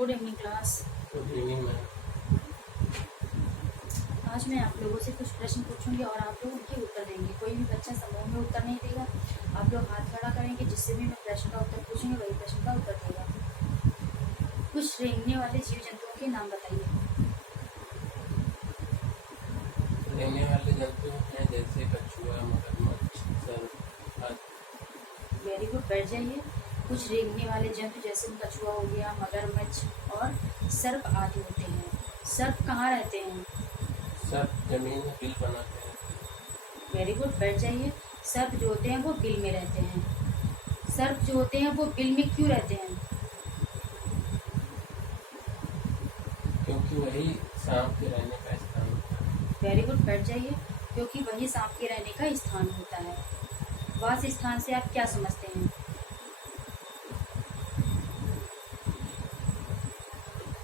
Good evening class. Good evening ma'am. आज मैं आप लोगों से कुछ प्रश्न पूछूंगी और आप लोग उनके उत्तर देंगे। कोई भी बच्चा समूह में उत्तर नहीं देगा। आप लोग हाथ खड़ा करेंगे, जिससे भी मैं प्रश्न का उत्तर पूछूंगी वही प्रश्न का उत्तर देगा। कुछ रेंगने वाले जीव जंतुओं के नाम बताइए। रेंगने वाले जंतु हैं जैसे कछुआ, मगरमच्छ, सर्प आदि। वेरी गुड, बैठ जाइए। कुछ रेंगने वाले जंतु जैसे कछुआ हो गया, मगरमच्छ और सर्प आदि होते हैं। सर्प कहाँ रहते हैं? सर्प जमीन में बिल बनाते हैं। वेरी गुड, बैठ जाइए। सर्प जो होते हैं वो बिल में रहते हैं। सर्प जो होते हैं वो बिल में क्यों रहते हैं? क्योंकि वही सांप के रहने का स्थान होता है। वेरी गुड, बैठ जाइए। क्योंकि वही सांप के रहने का स्थान होता है। वास स्थान से आप क्या समझते हैं?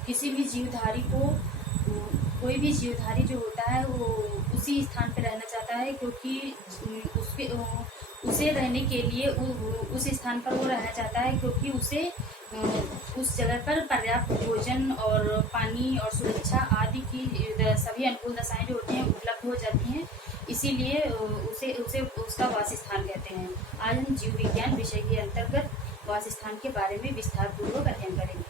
किसी भी जीवधारी को, कोई भी जीवधारी जो होता है वो उसी स्थान पर रहना चाहता है, क्योंकि उसे रहने के लिए उस स्थान पर वो रहना चाहता है, क्योंकि उसे उस जगह पर पर्याप्त भोजन और पानी और सुरक्षा आदि की सभी अनुकूल दशाएं जो होती हैं उपलब्ध हो जाती हैं। इसीलिए उसे उसे उसका वास स्थान कहते हैं। आज हम जीव विज्ञान विषय के अंतर्गत वास स्थान के बारे में विस्तार पूर्वक अध्ययन करेंगे।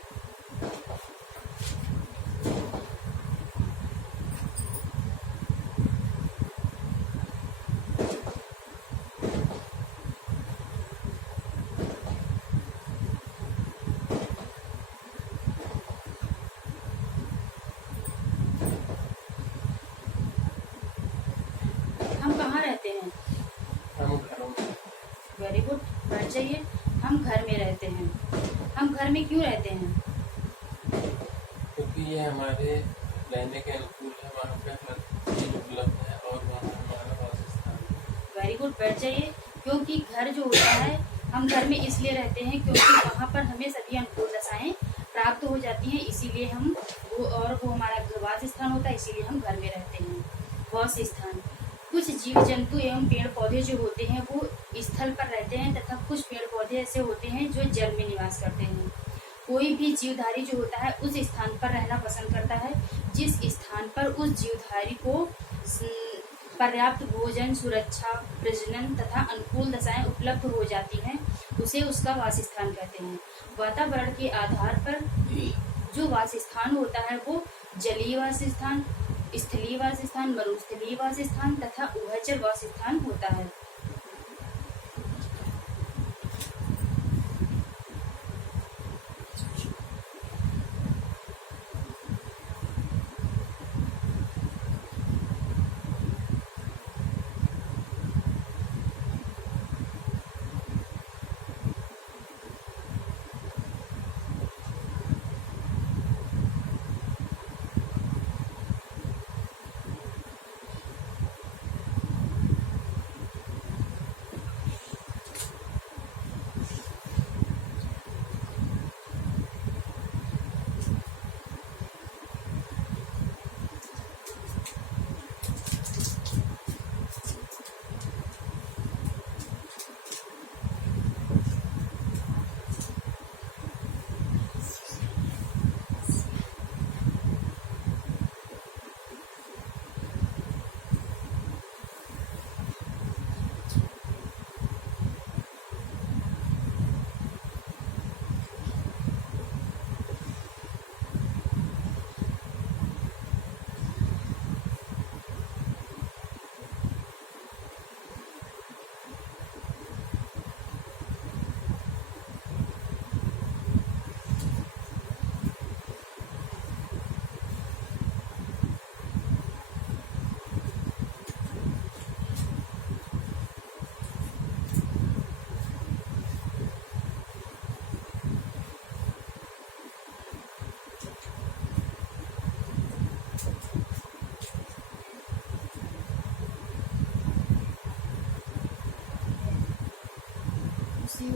हम कहाँ रहते हैं? हम घरों में। वेरी गुड, बैठ जाइए। हम घर में रहते हैं। हम घर में क्यों रहते हैं? क्योंकि ये हमारे रहने के अनुकूल है, वहाँ पे हर चीज उपलब्ध है और वहाँ हमारा वास स्थान है। वेरी गुड, बैठ जाइए। क्योंकि घर जो होता है, हम घर में इसलिए रहते हैं क्योंकि वहाँ पर हमें सभी अनुकूल दशाएं प्राप्त हो जाती हैं, इसीलिए हम वो हमारा वास स्थान होता है, इसीलिए हम घर में रहते हैं। वास स्थान। कुछ जीव जंतु एवं पेड़ पौधे जो होते हैं वो स्थल पर रहते हैं, तथा कुछ पेड़ पौधे ऐसे होते हैं जो जल में निवास करते हैं। कोई भी जीवधारी जो होता है उस स्थान पर रहना पसंद करता है जिस स्थान पर उस जीवधारी को पर्याप्त भोजन, सुरक्षा, प्रजनन तथा अनुकूल दशाएं उपलब्ध हो जाती हैं, उसे उसका वास स्थान कहते हैं। वातावरण के आधार पर जो वास स्थान होता है वो जलीय वास स्थान, स्थलीय वास स्थान, मरुस्थलीय वास स्थान तथा उभयचर वास स्थान होता है।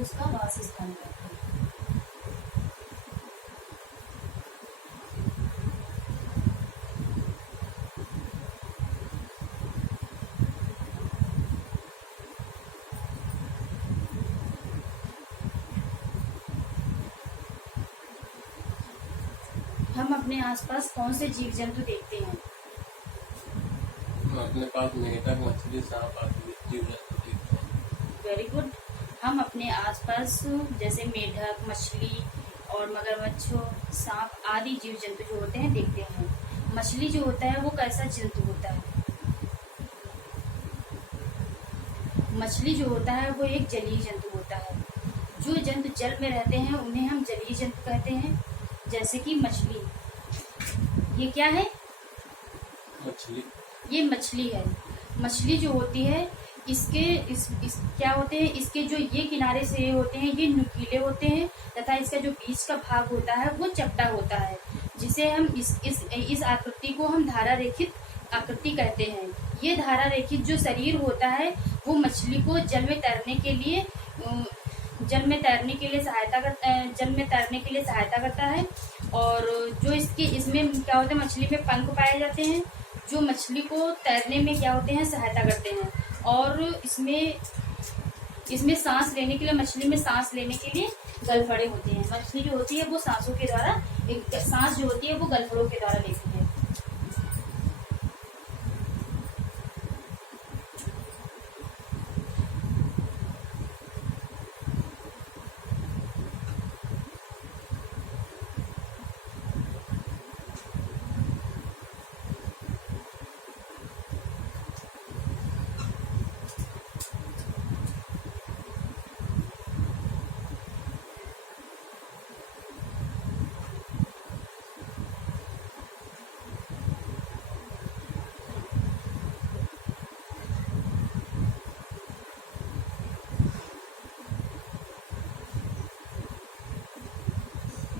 उसका वास स्थान कहते हैं। हम अपने आसपास कौन से जीव जंतु देखते हैं? अपने पास मेंढक, मछली, सांप आदि जीव जंतु देखते हैं। Very good. हम अपने आसपास जैसे मेढक, मछली और मगरमच्छ, सांप आदि जीव जंतु जो होते हैं देखते हैं। मछली जो होता है वो कैसा जंतु होता है? मछली जो होता है वो एक जलीय जंतु होता है। जो जंतु जल में रहते हैं उन्हें हम जलीय जंतु कहते हैं। जैसे कि मछली, ये क्या है? मछली। ये मछली है। मछली जो होती है इसके क्या होते हैं, इसके जो ये किनारे से होते हैं ये नुकीले होते हैं तथा इसका जो बीच का भाग होता है वो चपटा होता है, जिसे हम इस आकृति को हम धारा रेखित आकृति कहते हैं। ये धारा रेखित जो शरीर होता है वो मछली को जल में तैरने के लिए सहायता करता है। और जो इसमें क्या होता है, मछली में पंख पाए जाते हैं जो मछली को तैरने में क्या होते हैं, सहायता करते हैं। और इसमें सांस लेने के लिए, मछली में सांस लेने के लिए गलफड़े होते हैं। मछली जो होती है वो सांस जो होती है वो गलफड़ों के द्वारा लेती है।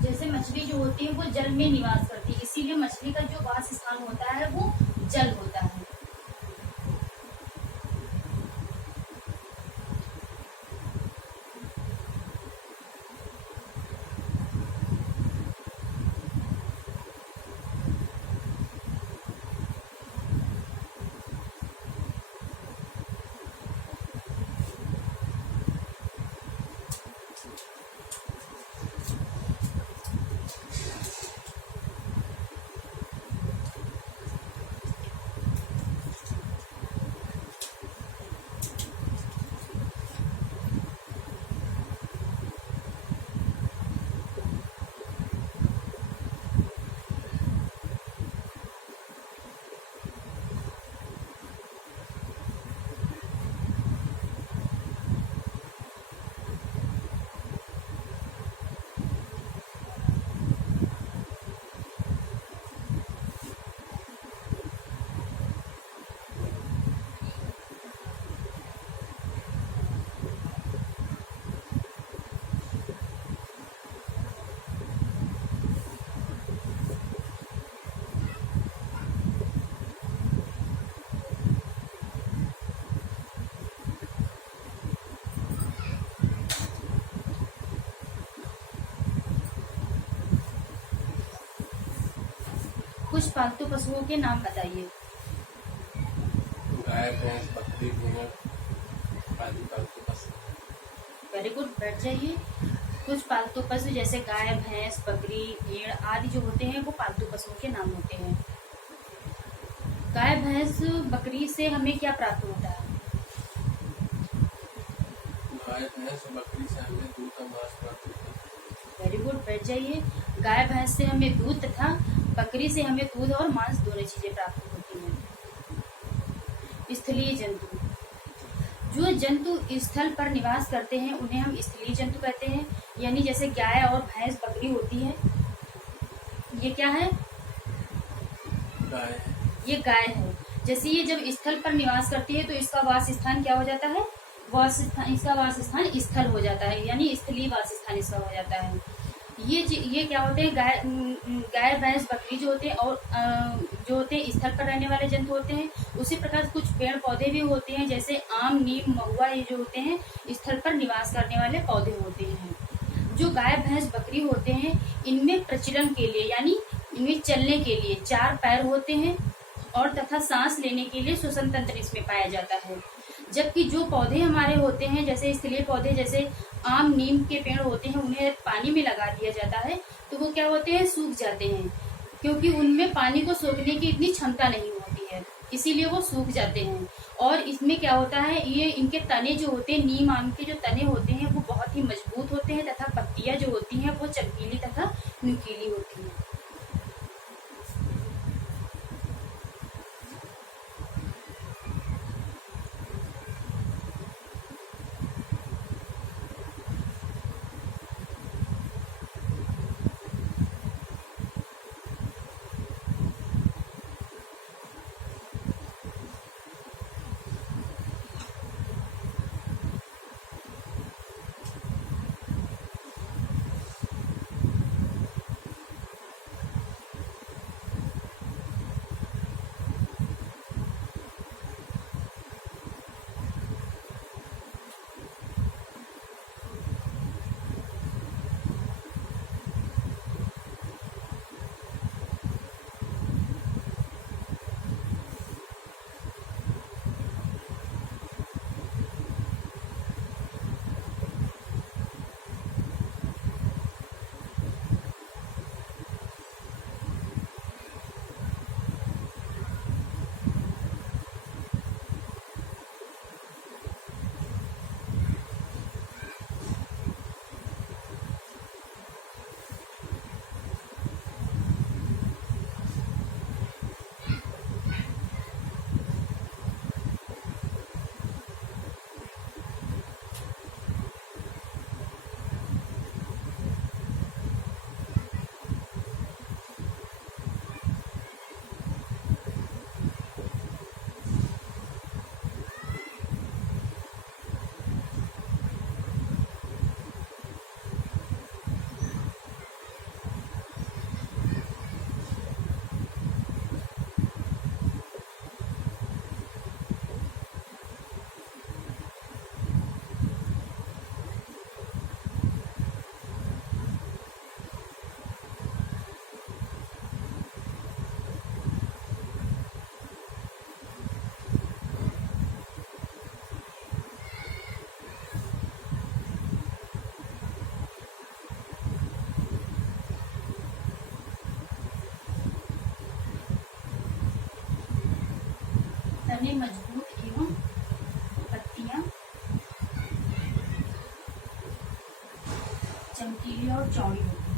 जैसे मछली जो होती है वो जल में निवास करती है, इसीलिए मछली का जो वास स्थान होता है वो जल होता है। कुछ पालतू पशुओं के नाम बताइए। गाय, भैंस, बकरी, भेड़ आदि पालतू पशु। वेरी गुड, बैठ जाइए। कुछ पालतू पशु जैसे गाय, भैंस, बकरी, भेड़ आदि जो होते हैं वो पालतू पशुओं के नाम होते हैं। गाय, भैंस, बकरी से हमें क्या प्राप्त होता है? गाय, भैंस और बकरी से हमें दूध और मांस प्राप्त होता है। वेरी गुड, बैठ जाइए। गाय, भैंस से हमें दूध तथा बकरी से हमें दूध और मांस दोनों चीजें प्राप्त होती हैं। स्थलीय जंतु, जो जंतु स्थल पर निवास करते हैं उन्हें हम स्थलीय जंतु कहते हैं। यानी जैसे गाय और भैंस, बकरी होती है, ये क्या है? गाय। ये गाय है। जैसे ये जब स्थल पर निवास करती है तो इसका वास स्थान क्या हो जाता है? इसका वास स्थान स्थल हो जाता है, यानी स्थलीय वास स्थान इसका हो जाता है। ये क्या होते हैं? गाय, भैंस, बकरी जो होते हैं और जो होते हैं स्थल पर रहने वाले जंतु होते हैं। उसी प्रकार कुछ पेड़ पौधे भी होते हैं जैसे आम, नीम, महुआ, ये जो होते हैं स्थल पर निवास करने वाले पौधे होते हैं। जो गाय, भैंस, बकरी होते हैं इनमें प्रचलन के लिए यानी इनमें चलने के लिए 4 पैर होते हैं और तथा सांस लेने के लिए श्वसन तंत्र इसमें पाया जाता है। जबकि जो पौधे हमारे होते हैं जैसे स्थलीय पौधे जैसे आम, नीम के पेड़ होते हैं, उन्हें पानी में लगा दिया जाता है तो वो क्या होते हैं? सूख जाते हैं। क्योंकि उनमें पानी को सोखने की इतनी क्षमता नहीं होती है, इसीलिए वो सूख जाते हैं। और इसमें क्या होता है, ये इनके तने जो होते हैं, नीम आम के जो तने होते हैं वो बहुत ही मजबूत होते हैं तथा पत्तियां जो होती हैं वो चमकीली तथा नुकीली होती हैं। तने मजबूत एवं पत्तियां चमकीली और चौड़ी होती हैं।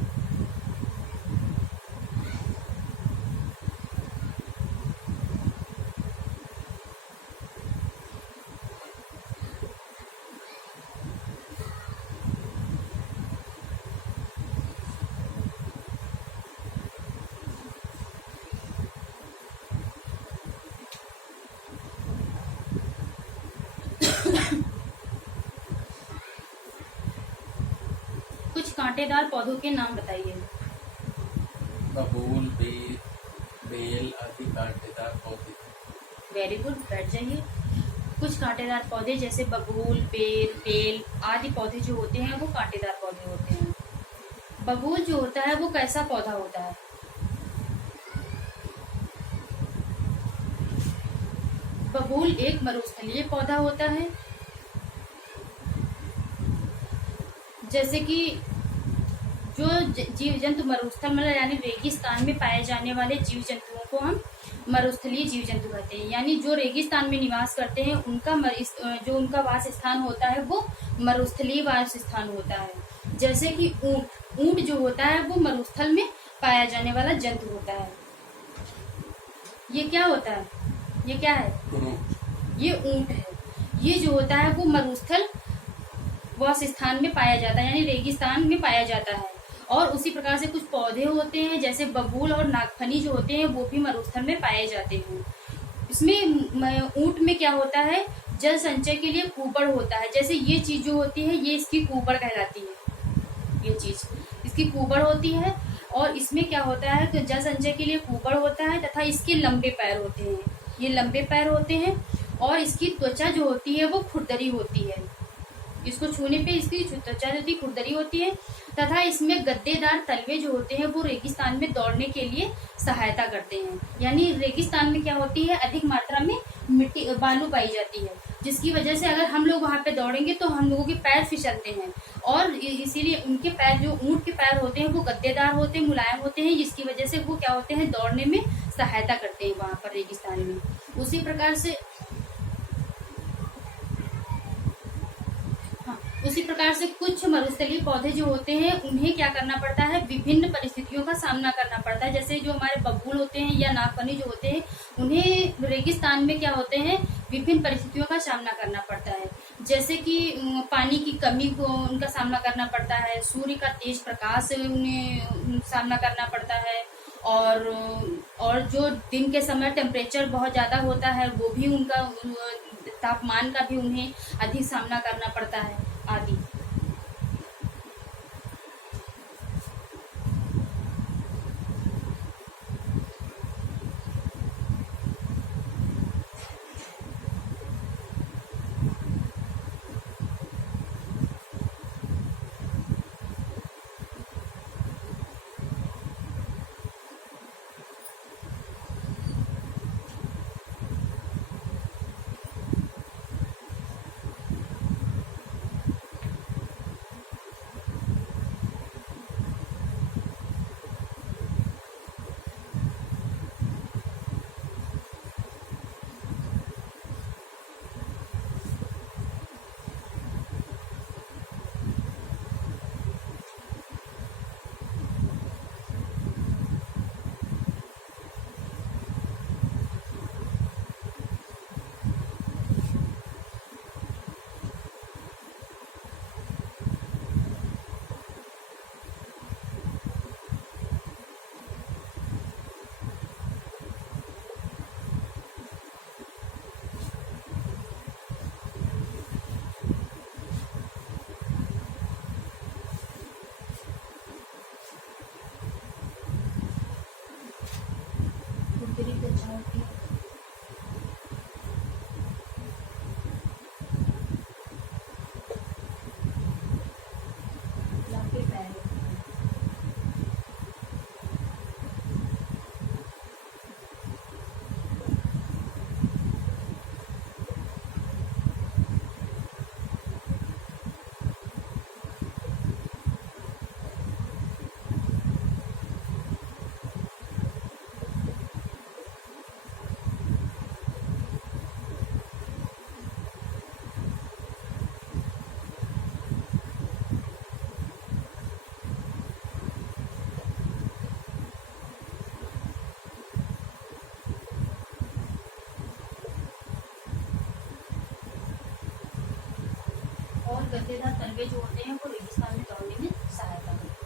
कुछ कांटेदार पौधों के नाम बताइए। बबूल, बेल आदि कांटेदार पौधे। वेरी गुड, बैठ जाइए। कुछ कांटेदार पौधे जैसे बबूल, बेल आदि पौधे जो होते हैं वो कांटेदार पौधे होते हैं। बबूल जो होता है वो कैसा पौधा होता है? बबूल एक मरुस्थलीय पौधा होता है। जैसे कि जो जीव जंतु मरुस्थल मतलब यानी रेगिस्तान में पाए जाने वाले जीव जंतुओं को हम मरुस्थलीय जीव जंतु कहते हैं। यानी जो रेगिस्तान में निवास करते हैं जो उनका वास स्थान होता है वो मरुस्थलीय वास स्थान होता है। जैसे कि ऊंट जो होता है वो मरुस्थल में पाया जाने वाला जंतु होता है। ये क्या होता है? ये क्या है? ये ऊंट है। ये जो होता है वो मरुस्थल वास स्थान में पाया जाता है, यानी रेगिस्तान में पाया जाता है। और उसी प्रकार से कुछ पौधे होते हैं जैसे बबूल और नागफनी जो होते हैं वो भी मरुस्थल में पाए जाते हैं। इसमें ऊंट में क्या होता है, जल संचय के लिए कुबड़ होता है। जैसे ये चीज जो होती है ये इसकी कुबड़ कहलाती है। ये चीज इसकी कुबड़ होती है। और इसमें क्या होता है कि जल संचय के लिए कुबड़ होता है तथा इसके लंबे पैर होते हैं। ये लंबे पैर होते हैं और इसकी त्वचा जो होती है वो खुरदरी होती है। इसको छूने पे इसकी त्वचा जो होती खुरदरी होती है तथा इसमें गद्देदार तलवे जो होते हैं वो रेगिस्तान में दौड़ने के लिए सहायता करते हैं। यानी रेगिस्तान में क्या होती है, अधिक मात्रा में मिट्टी बालू पाई जाती है। जिसकी वजह से अगर हम लोग वहाँ पे दौड़ेंगे तो हम लोगों के पैर फिसलते हैं, और इसीलिए उनके पैर, जो ऊँट के पैर होते हैं, वो गद्देदार होते हैं, मुलायम होते हैं, जिसकी वजह से वो क्या होते हैं, दौड़ने में सहायता करते हैं वहाँ पर रेगिस्तान में। उसी प्रकार से उसी प्रकार से कुछ मरुस्थलीय पौधे जो होते हैं उन्हें क्या करना पड़ता है, विभिन्न परिस्थितियों का सामना करना पड़ता है। जैसे जो हमारे बबूल होते हैं या नागफनी जो होते हैं, उन्हें रेगिस्तान में क्या होते हैं, विभिन्न परिस्थितियों का सामना करना पड़ता है। जैसे कि पानी की कमी को उनका सामना करना पड़ता है, सूर्य का तेज प्रकाश से उन्हें सामना करना पड़ता है, और जो दिन के समय टेम्परेचर बहुत ज़्यादा होता है, वो भी उनका तापमान का भी उन्हें अधिक सामना करना पड़ता है आदि। और गद्देदार तलवे जो होते हैं वो रेगिस्तान में दौड़ने में सहायता करते हैं।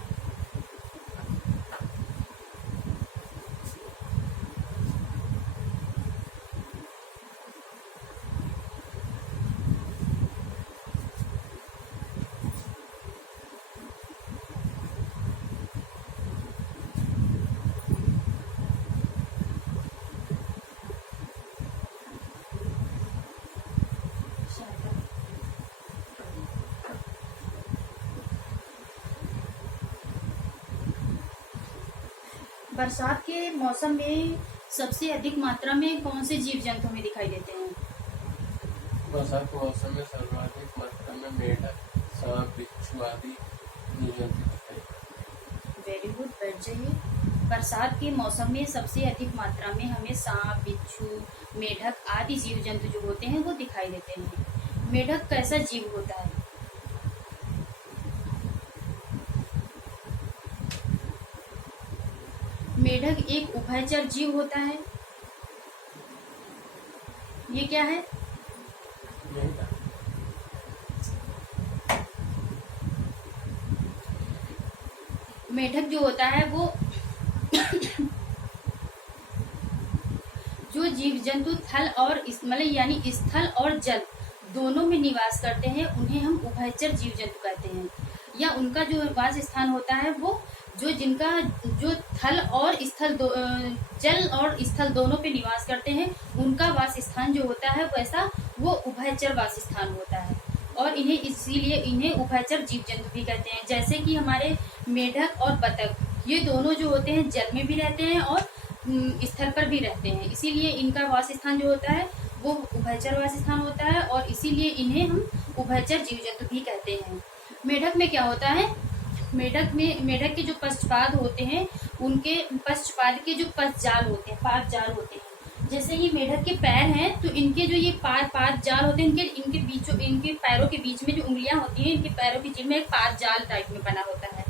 बरसात के मौसम में सबसे अधिक मात्रा में कौन से जीव जंतु हमें दिखाई देते हैं? बरसात के मौसम में सर्वाधिक मात्रा में मेढक, सांप, बिच्छू आदि जीव जंतु दिखाई देते हैं। वेरी गुड, बैठ जाइए। बरसात के मौसम में सबसे अधिक मात्रा में हमें सांप, बिच्छू, मेढक आदि जीव जंतु जो होते हैं वो दिखाई देते हैं। मेढक कैसा जीव होता है? मेढक एक उभयचर जीव होता है। ये क्या है? मेढक जो होता है वो जो जीव जंतु थल और मतलब यानी स्थल और जल दोनों में निवास करते हैं, उन्हें हम उभयचर जीव जंतु कहते हैं। या उनका जो वास स्थान होता है वो जो थल और स्थल जल और स्थल दोनों पे निवास करते हैं, उनका वास स्थान जो होता है वैसा वो उभयचर वास स्थान होता है। और इसीलिए इन्हें उभयचर जीव जंतु भी कहते हैं। जैसे कि हमारे मेढक और बतख, ये दोनों जो होते हैं जल में भी रहते हैं और स्थल पर भी रहते हैं, इसीलिए इनका वास स्थान जो होता है वो उभयचर वास स्थान होता है और इसीलिए इन्हें हम उभयचर जीव जंतु भी कहते हैं। मेढक में क्या होता है, मेढक के जो पश्चपाद होते हैं, उनके पश्चपाद के जो पश्चजाल होते हैं, पाद जाल होते हैं, जैसे ये मेढक के पैर हैं तो इनके जो ये पाद जाल होते हैं, इनके पैरों के बीच में जो उंगलियां होती हैं, इनके पैरों के बीच में एक पाद जाल टाइप में बना होता है,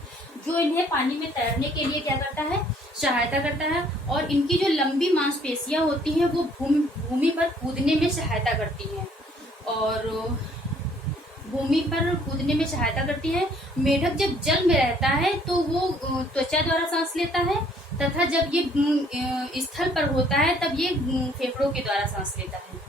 जो इन्हें पानी में तैरने के लिए क्या करता है, सहायता करता है। और इनकी जो लंबी मांसपेशियां होती हैं वो भूमि पर कूदने में सहायता करती हैं और भूमि पर कूदने में सहायता करती है। मेढक जब जल में रहता है तो वो त्वचा द्वारा सांस लेता है, तथा जब ये स्थल पर होता है तब ये फेफड़ों के द्वारा सांस लेता है।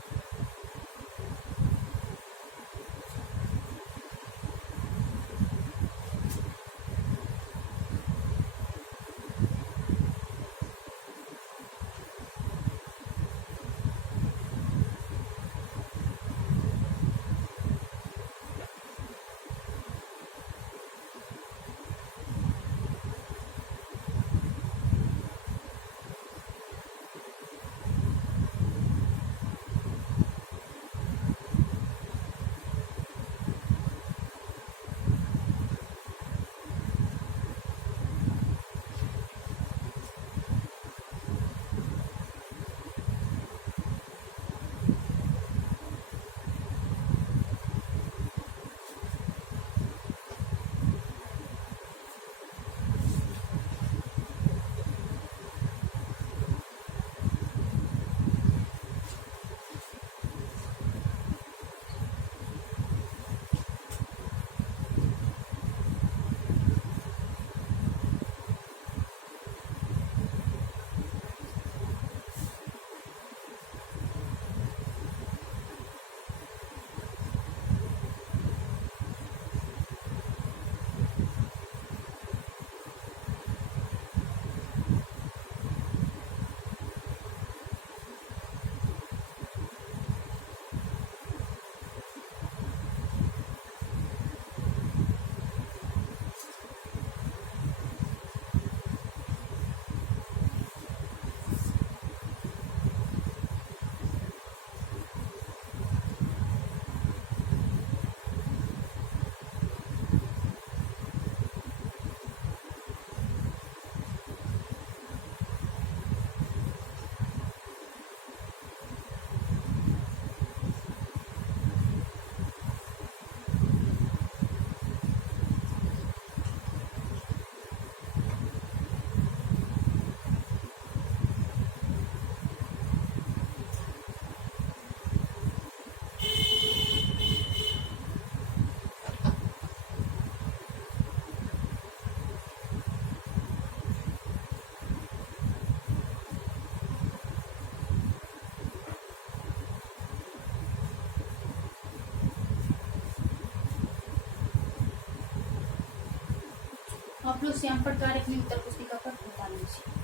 आप लोग श्याम पटकार अपनी उत्तर पुस्तिका पर बता लीजिए।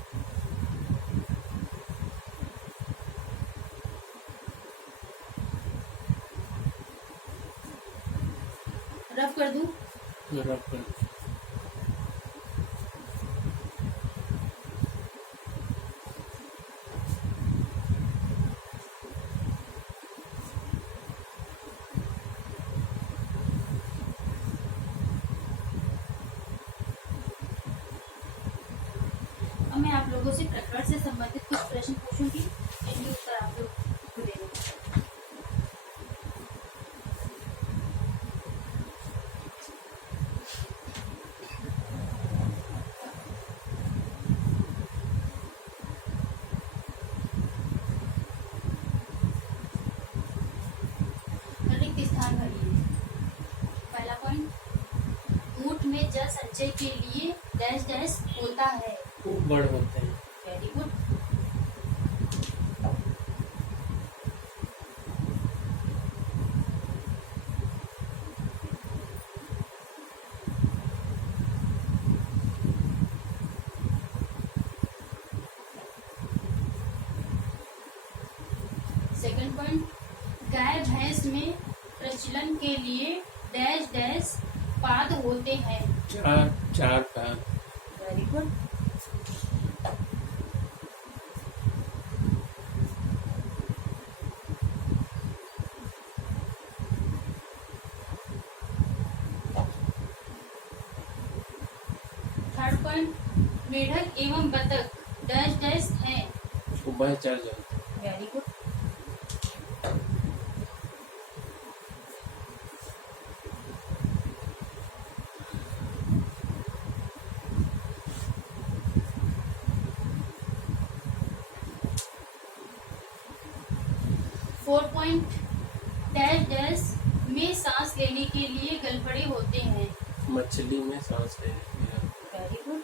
रफ कर दूं? रफ कर। अब मैं आप लोगों से प्रकरण से संबंधित कुछ प्रश्न पूछूंगी, इनके उत्तर आप लोग खुद देंगे। रिक्त स्थान भरिए। पहला पॉइंट, ऊंट में जल संचय के लिए डैश डैश होता है। बड़ होते हैं। Very good. सेकंड पॉइंट, गाय भैंस में प्रचलन के लिए डैश डैश पाद होते हैं। चार पाद। Very good. थर्ड पॉइंट, मेढक एवं बतख डैश डैश हैं। उभयचर जंतु। Very good. Four point, dash dash में सांस लेने के लिए गलफड़े होते हैं। मछली में सांस लेने के लिए। Very good.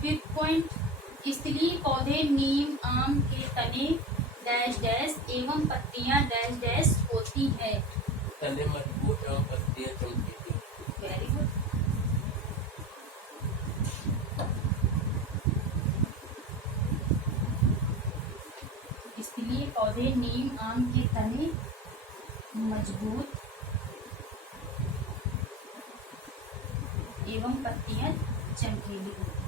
फिफ्थ पॉइंट, स्थलीय पौधे नीम आम के तने डैश डैश एवं पत्तियां डैश डैश होती है। तने मजबूत एवं पत्तियां चमकीली। Very good. स्थलीय पौधे नीम आम के तने मजबूत एवं पत्तियां चमकीली होती हैं।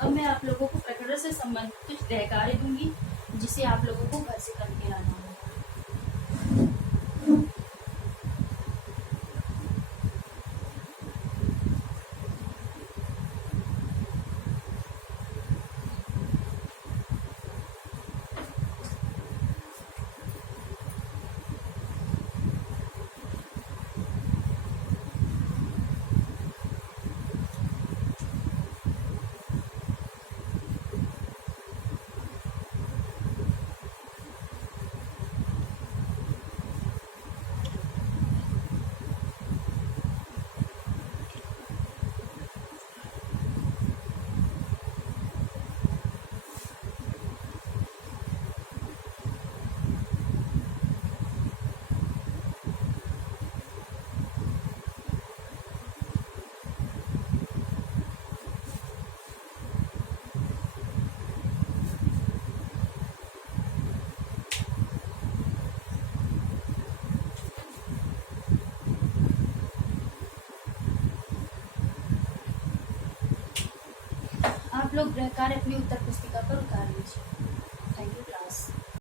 अब मैं आप लोगों को प्रकरण से संबंधित कुछ गृह कार्य दूंगी जिसे आप लोगों को घर से करके लाना होगा। आप लोग गृह कार्य अपनी उत्तर पुस्तिका पर उतार लीजिए।